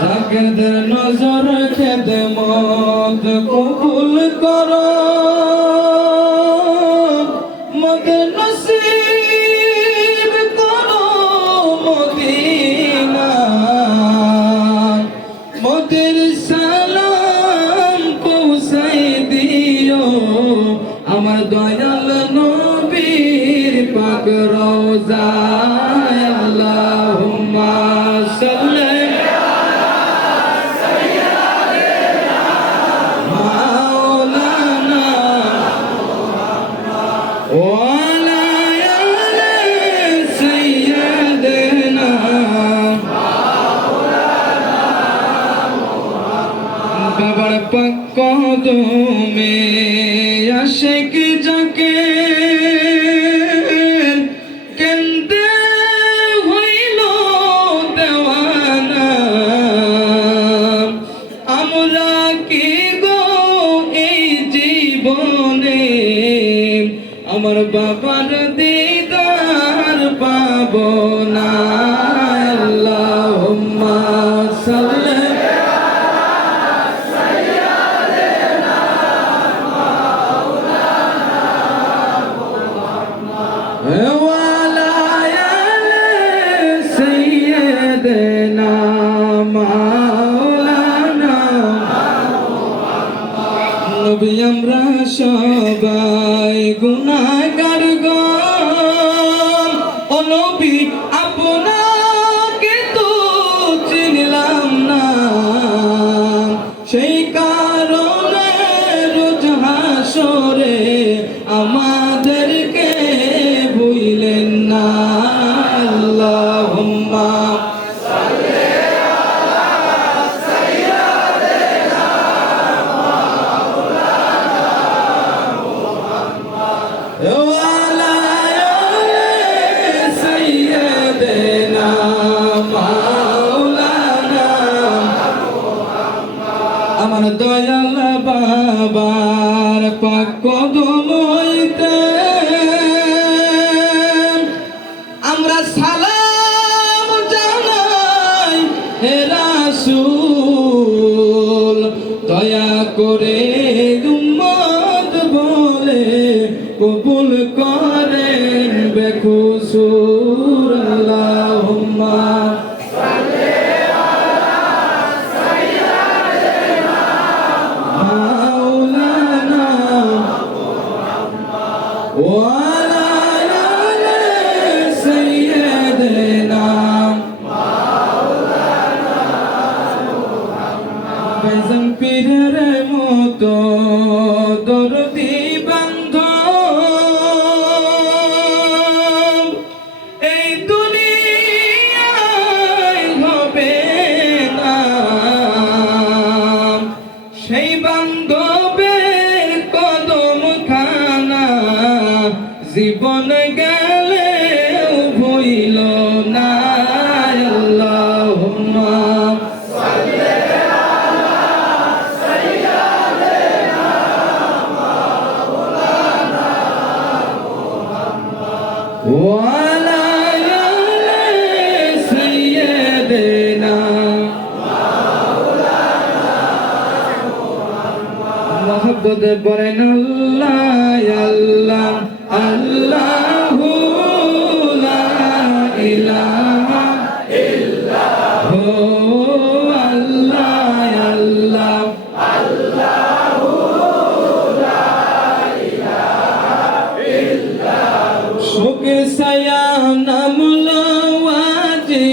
জাকেদের নজর খেদমত কবুল করো মদের নসিব করো মদিনা মদের সালাম পৌঁছাই দিও আমার দয়াল নবীর পাক রওজায় আল্লাহুম্মা সাল্লি বাবার পাক কদমে আশিক যাকে কেন্দ্রে হইল দেওয়ানা আমরা কি গো এই জীবনে আমার বাবার দিদার পাবো না আল্লাহুম্মা সাল্লি নবী আমরা সবাই গুনাহগার গো ও নবী আপনাকে তো চিনলাম না সেই কারণে রোজ হাসরে আমাদেরকে ভুলেন না আল্লাহুম্মা আমার দয়াল বাবার পাক কদম হইতে আমরা সালাম জানাই হে রাসূল দয়া করে উম্মত বলে কবুল করেন বেকসুর আল্লাহুম্মা ভাইজান পীরের মতো দরদি বান্ধব এই দুনিয়ায় হবে না সেই বান্ধবের কদম খানা জীবন গেলেও ভইল না আল্লাহুম্মা وعلى آل سيدنا محمد بن الله الله الله لا إله إلا هو الله الله الله لا إله إلا শোকে ছায়া নামলো আজি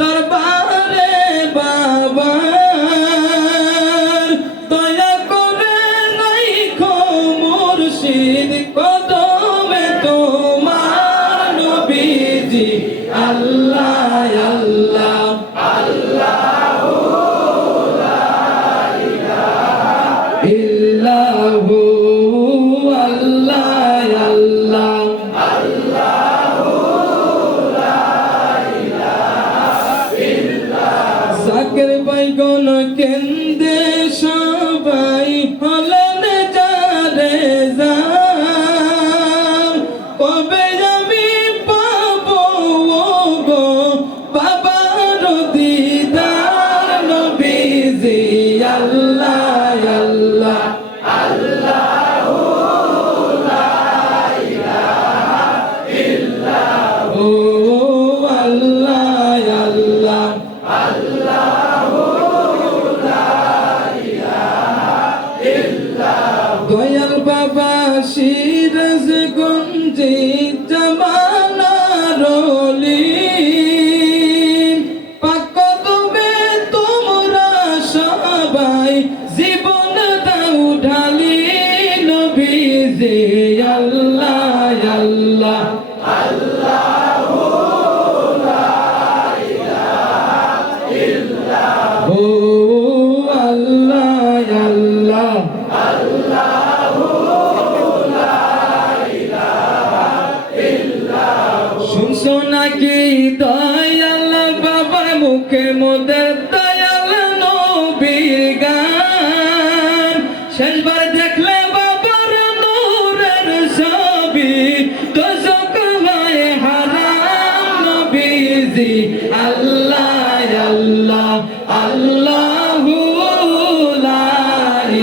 দরবারে বাবার দয়া করে রাইখো মুর্শিদ কদমে তোমার নবীজি আল্লাহ আল্লাহ আল্লাহু লা ইলাহা ইল্লাহু আল্লাহ আল্লাহ জাকের বাইগন কেন্দে সবাই হলেন যারে যার কবে আমি পাবো গো বাবার দিদার ও আল্লাহ আল্লাহ শুনছো নাকি দয়াল বাবার মুখে মোদের দয়াল নবীর গান শেষবার দেখলে বাবার নূরের ছবি দোজখ হয় হারাম নবীজি আল্লাহ আল্লাহ আল্লাহু লা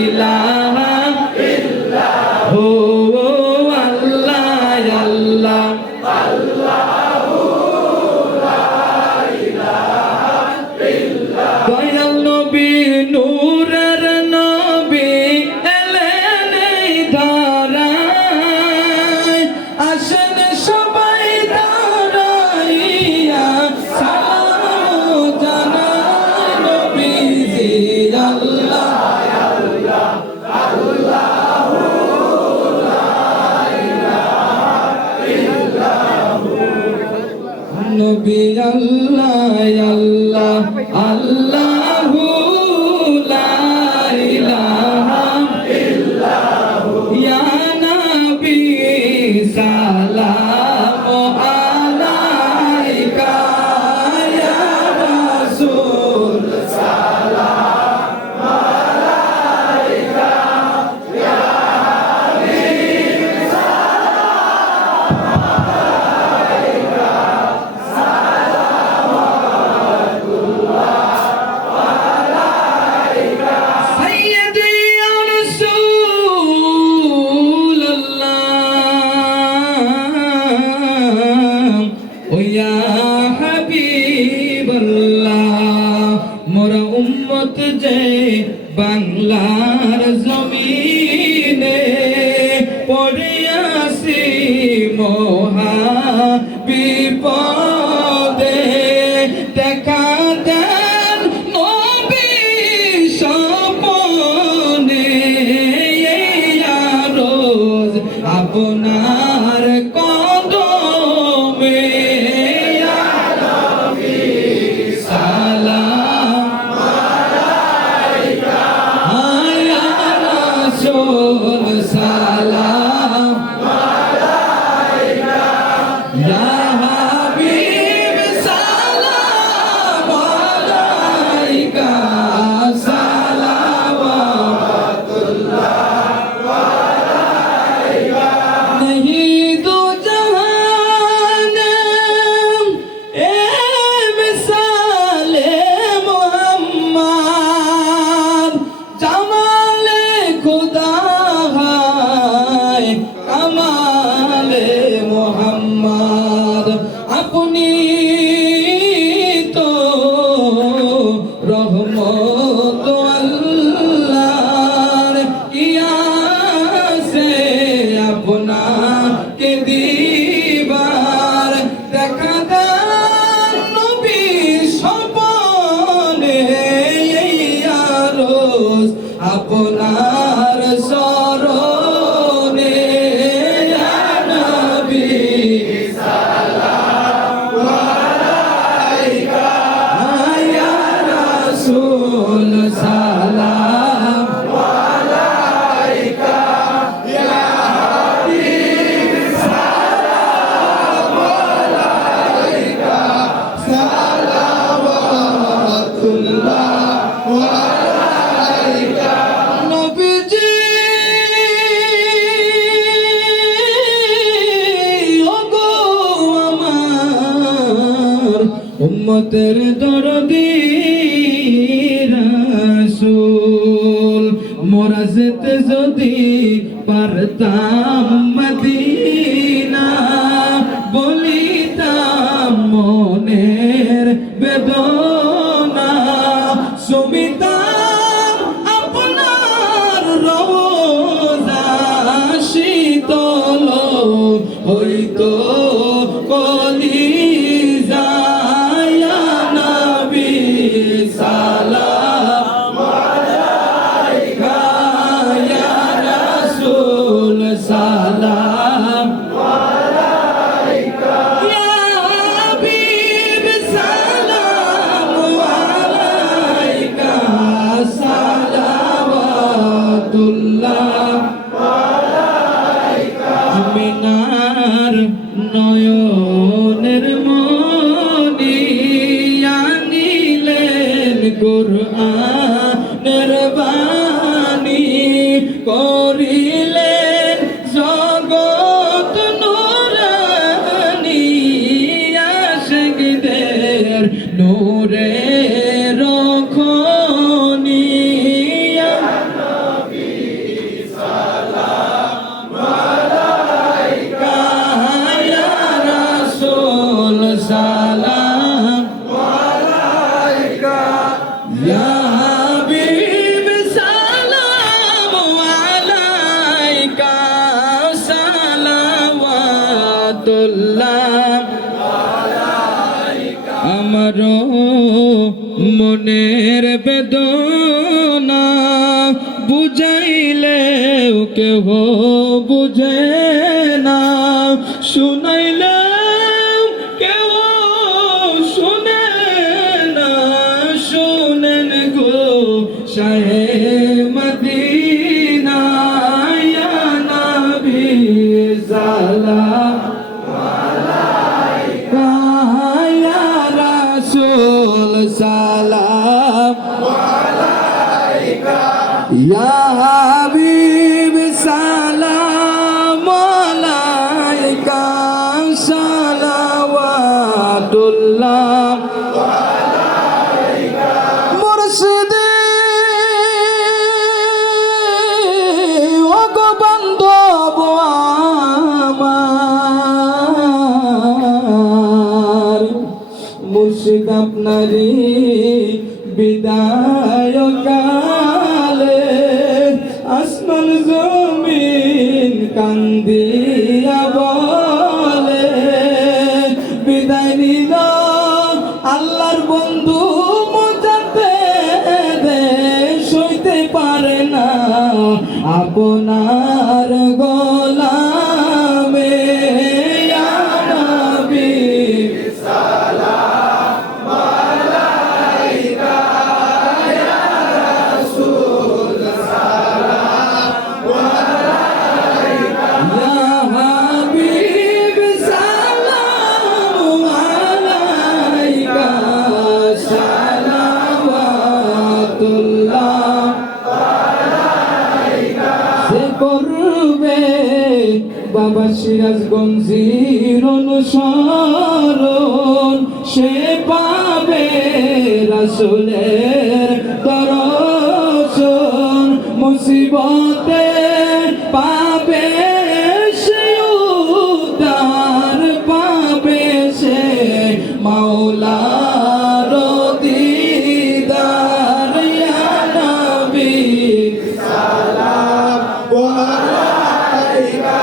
ইলাহা ইল্লাহু আল্লাহ আল্লাহ দয়াল নবী নূরের নবী এলেন এই ধরায় আসেন সবাই দাঁড়াইয়া সালাম জানায় নবীজি আল্লাহ নবী আল্লাহ আল্লাহ আল্লাহু লা ইলাহা ইল্লাহু ইয়া নবী সালাম আলাইকা ইয়া রাসূল سيدي يا رسول الله ويا حبيب الله মোরা উম্মত যে বাংলার জমিনে পড়ে আসি মহা বিপদে দেখা দেন নবী স্বপনে রোজ আপনার কদমে ইয়া নবী সালাম আলাইকা ইয়া রাসূল সালাম আলাইকা ইয়া হাবিব সালাম আলাইকা नहीं दो जहान ए मिसाले मोहम्मद जमाले खुदा है कमाले मोहम्मद अपनी तो रहमत अल्लाह किया से अपना के दीवार দেখা দেন নবী স্বপনে রোজ আপনার স্মরণে ইয়া নবী সালাম আলাইকা ইয়া রাসূল সালাম আলাইকা ইয়া হাবিব সালাম আলাইকা সালাওয়াতুল্লাহ আলাইকা নবীজি ওগো আমার উম্মতের দরদি রাসূল মোরা যেতে যদি পারতাম মদিনা বলিতাম মনের বেদনা সুমিতাম আপনার রোজা শীতল হইতো কলিজা ইয়া নবী সালাম আলাইকা ইয়া রাসূল সালাম আলাইকা ইয়া হাবিব সালাম আলাইকা কুরআনের বাণী করিলেন জগৎ নূরানী আশিকদের নূরের খনি ইয়া নবী সালাম আলাইকা ইয়া রাসূল সালাম আলাইকা ইয়া হাবিব সালাম আলাইকা সালাওয়াতুল্লাহ আমারও মনের বেদনা বুঝাইলেও কেহ বুঝে না শুনাইলেও কেউ শুনে না শুনেন গো শাহে মদিনা ইয়া নবী সালাম আলাইকা ইয়া রাসূল সালাম আলাইকা ইয়া হাবিব সালাম আলাইকা সালাওয়াতুল্লাহ আলাইকা মুর্শিদে ওগো বান্ধব আমার মুর্শিদ আপনারি বিদায় কালে আসমান জমিন কান্দিয়া বলে বিদায় নিল আল্লাহর বন্ধু মজাতে দেশ হইতে পারে না আপনার গোলামে ইয়া নবী সালাম আলাইকা ইয়া রাসূল সালাম আলাইকা ইয়া হাবিব সালাম আলাইকা সালাওয়াতুল্লাহ সে করবে বাবা সিরাজগঞ্জের অনুসরণ সে পাবে রাসূলের দর্শন মুসিবতে পাবে সে উদ্ধার পাবে সে মাওলার দিদার ইয়া নবী সালাম আলাইকা